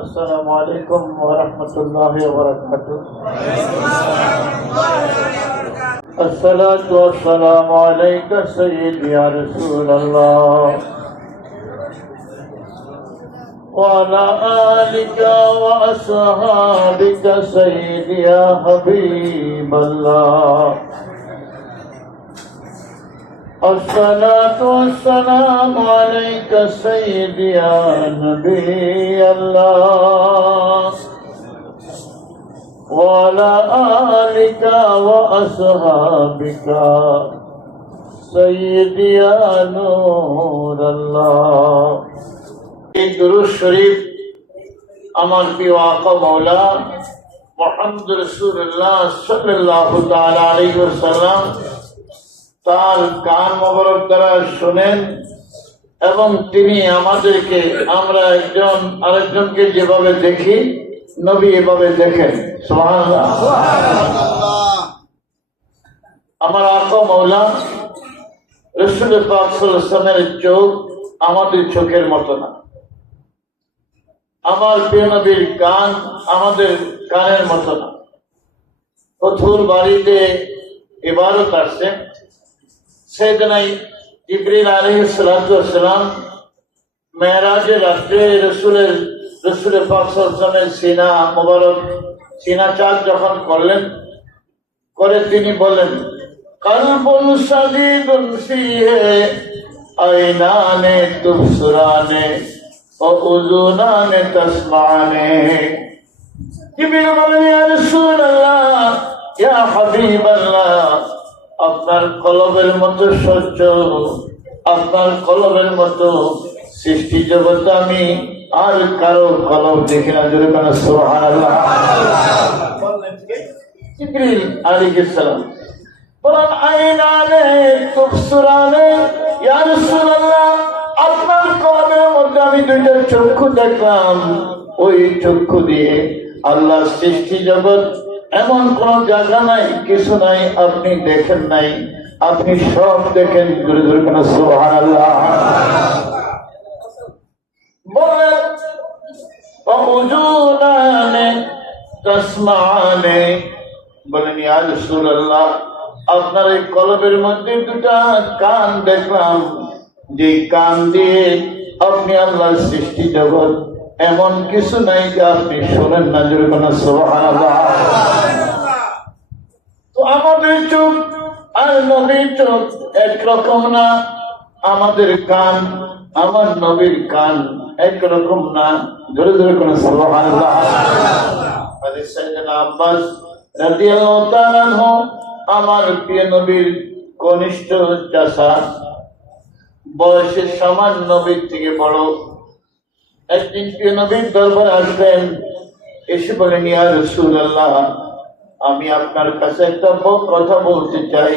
السلام عليكم ورحمة الله وبركاته. الصلاة والسلام عليك سيدي يا رسول الله وعلى آلك وأصحابك سيدي يا حبيب الله. الصلاة والسلام عليك سيدي يا نبي الله وعلى آلك وأصحابك سيدي يا نور الله. درود شريف আমার প্রিয় আকা মাওলা মুহাম্মদ রাসূলুল্লাহ সাল্লাল্লাহু তাআলা আলাইহি ওয়াসাল্লাম তার কান মোবারক দ্বারা শুনেন এবং তিনি আমাদেরকে আমরা একজন আরেকজনকে যেভাবে দেখি নবী এভাবে দেখেন। সুবহানাল্লাহ। আমার আকা মাওলা রাসূল পাক সাল্লাল্লাহু আলাইহি ওয়াসাল্লামের চোখ আমাদের চোখের মতো না, আমার প্রিয় নবীর কান আমাদের কানের মতো না। কঠোর বাড়িতে ইবাদত আসছে, সেদিনাই জিবরিল আলাইহিস সালাতু ওয়াস সালাম মেরাজের রাত্রে রাসূল পাক সাল্লাল্লাহু আলাইহি ওয়াসাল্লামের সিনা মোবারক সিনা চাঁদ যখন করলেন, করে তিনি বললেন কলবুন সাদীদুন ফীহি আইনানে তুবসুরানে ও উযুনানে তাসমানে। জিবরিল বললেন ইয়া রাসূলুল্লাহ ইয়া হাবিবাল্লাহ, আপনার কলবের মতো সহ্য, আপনার কলবের মতো সৃষ্টি জগৎ আমি আর কারো কলব দেখি না। জোরে কেন সুবহানাল্লাহ। জিবরিল আলাইহিস সালাম বলেন আইনানে তুবসুরানে, ইয়া রাসূলুল্লাহ আপনার কলবের মধ্যে আমি দুইটা চক্ষু দেখলাম, ওই চক্ষু দিয়ে আল্লাহর সৃষ্টি জগৎ এমন কোন জায়গা নাই, কিছু নাই আপনি দেখেন নাই, আপনি সব দেখেন। জোরে জোরে কেন সুবহানাল্লাহ। বলেন ওযুনানে তাসমানে, বলেন ইয়া রাসূলুল্লাহ আপনার এই কলবের মধ্যে দুটা কান দেখলাম, যে কান দিয়ে আপনি আল্লাহর সৃষ্টি জগৎ এমন কিছু নাই যে আপনি শোনেন না। জোরে কেন সুবহানাল্লাহ। তো আমাদের চোখ আর নবীর চোখ একরকম না, আমাদের কান আমার নবীর কান একরকম না। জোরে জোরে কোন সুবহানাল্লাহ। হযরত সাইয়েদনা আব্বাস রাদিয়াল্লাহু তাআলা আনহু আমার প্রিয় নবীর কনিষ্ঠ চাচা, বয়সে সমান, নবীর থেকে বড়। একদিন প্রিয় নবীর দরবারে আসবেন, এসে বলেন ইয়া রাসূলুল্লাহ আমি আপনার কাছে একটা কথা বলতে চাই,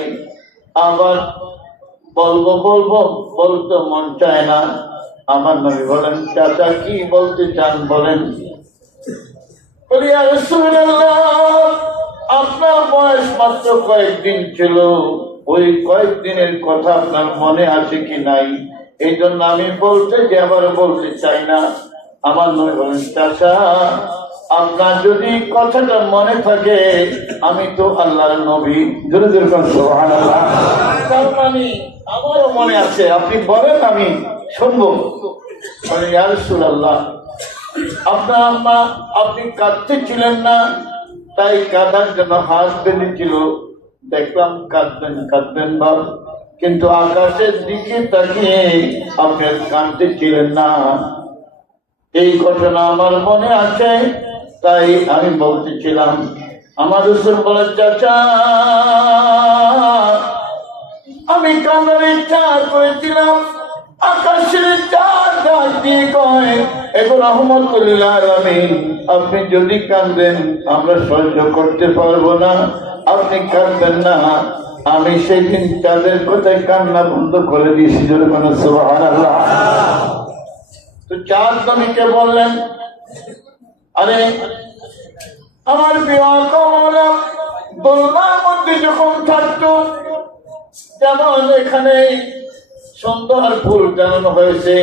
আবার বলতে মন চায় না। আমার নবী বলেন চাচা কি বলতে চান বলেন। বলি ইয়া রাসূলুল্লাহ আপনার বয়স মাত্র কয়েকদিন ছিল, ওই কয়েকদিনের কথা আপনার মনে আছে কি নাই, এই জন্য আমি বলতে যে আবার বলতে চাই না। আমার নবী বলেন চাচা আপনার যদি কথাটা মনে থাকে, আমি তো আল্লাহর নবী। জোরে জোরে সুবহানাল্লাহ। তার মানে আমারও মনে আছে, আপনি বলেন আমি শুনবো। ইয়া রাসূলুল্লাহ আপনার আম্মা আপনি কাঁদতেছিলেন না, তাই কাঁদার জন্য হাত বেঁধেছিল, দেখলাম কাঁদবেন ভাব, কিন্তু আকাশের দিকে তাকিয়ে আপনি কাঁদতেছিলেন না। এই ঘটনা আমার মনে আছে, তাই আমি বলতেছিলাম। আমার রাসূল বলেন চাচা আমি কান্নার ইচ্ছা করেছিলাম, আকাশের চাঁদ দিয়ে কয় এগো রাহমাতুল লিল আলামিন, আপনি যদি কাঁদেন আমরা সহ্য করতে পারবো না, আপনি কাঁদবেন না। আমি সেদিন চাঁদের কথায় কান্না বন্ধ করে দিয়েছি। জোরে বলেন সুবহানাল্লাহ। তো চাঁদ নবীকে বললেন আরে আমার প্রিয় কমলা দোলনার মধ্যে যখন থাকতো, যেমন এখানে সুন্দর ফুল টানানো হয়েছে,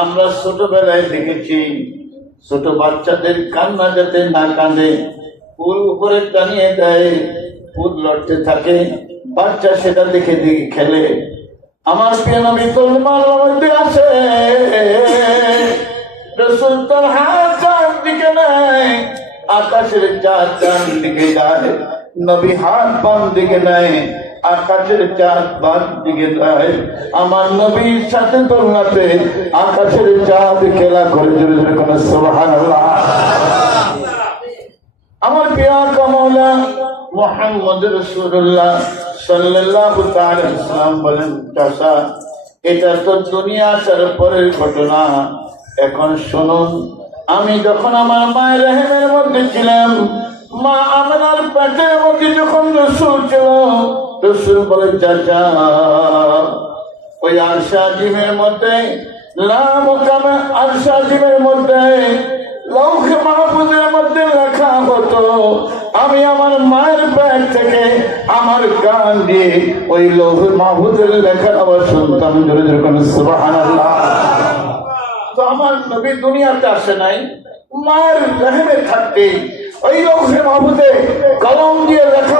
আমরা ছোটবেলায় দেখেছি ছোট বাচ্চাদের কান্না যাতে না কাঁদে ফুল উপরে টানিয়ে দেয়, ফুল লড়তে থাকে, বাচ্চা সেটা দেখে দেখে খেলে। আমার প্রিয় নবী তলমার মধ্যে আছে, রসুল তার হাত চাঁদ দিকে নেয়, আকাশের চাঁদ চাঁদ দিকে যায়। নবী হাত বাম দিকে নেয়, আকাশের চাঁদ বাম দিকে যায়। আমার নবীর সাথে তুলনাতে আকাশের চাঁদ খেলা করে জোরে জোরে কোন সুবহানাল্লাহ। আমার প্রিয় কামলা মুহাম্মদ রাসূলুল্লাহ সাল্লাল্লাহু তাআলা আলাইহি ওয়াসাল্লাম বলেন, চাচা এটা তো দুনিয়া আসার পরের ঘটনা, এখন শুনুন। আমি যখন আমার মায়ের রেহেমের মধ্যে ছিলাম, মা আমিনার পেটের মধ্যে যখন রাসূল ছিল, রাসূল বলে, চাচা ওই আরশ আজিমের মধ্যে লামকামে আরশ আজিমের মধ্যে লৌহে মাহফুজের মধ্যে লেখা হতো, আমি আমার মায়ের পেট থেকে আমার কান দিয়ে ওই লৌহে মাহফুজের লেখার আবার শুনতাম। জোরে জোরে কোন সুবহানাল্লাহ। তো আমার নবী দুনিয়াতে আসে নাই, মায়ের রেহেমে থাকতে ওই লৌহে মাহফুজে কলম দিয়ে লেখা